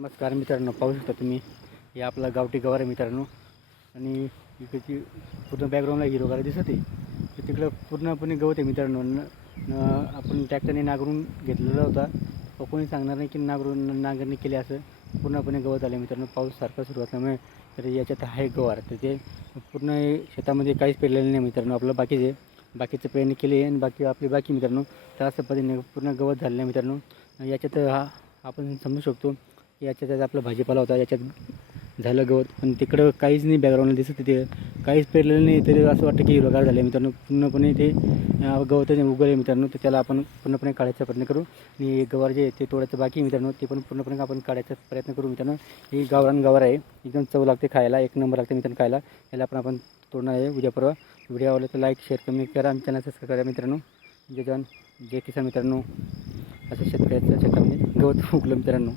नमस्कार मित्रांनो, पाहू शकता तुम्ही हे आपला गावठी गवार आहे मित्रांनो. आणि इकडची पूर्ण बॅकग्राऊंडला हिरवगार दिसत आहे. तर तिकडं पूर्णपणे गवत आहे मित्रांनो. आपण ट्रॅक्टरने नांगरून घेतलेला होता. कोणी सांगणार नाही की नांगरणी केली असं. पूर्णपणे गवत आले मित्रांनो. पाऊस सारखा सुरू असल्यामुळे तर याच्यात आहे गवार. तर ते पूर्ण शेतामध्ये काहीच पेरलेलं नाही मित्रांनो. आपलं बाकीचं पेरणी केली आणि बाकी मित्रांनो. तर असं पद्धतीने पूर्ण गवत झालेलं आहे मित्रांनो. याच्यात आपण समजू शकतो की याच्यात आपला भाजीपाला होता, याच्यात झालं गवत. पण तिकडं काहीच नाही, बॅकग्राऊंडला दिसत तिथे काहीच पेरलेलं नाही. तरी असं वाटतं की हिरवगार झालं मित्रांनो. पूर्णपणे ते गवताचे उगवले मित्रांनो. तर त्याला आपण पूर्णपणे काढायचा प्रयत्न करू. आणि गवार जे ते तोडायचं बाकी मित्रांनो, ते पण पूर्णपणे आपण काढायचा प्रयत्न करू मित्रांनो. ही गावरान गवार आहे, एकदम चव लागते खायला, एक नंबर लागते मित्रांनो खायला. याला आपण तोडणार आहे उद्या परवा. व्हिडिओ आवडला तर लाईक शेअर कमेंट करा आणि चॅनल सबस्क्राईब करा मित्रांनो. जय जवान जय किसान मित्रांनो. असं शेतकऱ्याच्या शेतामध्ये गवत उगलं मित्रांनो.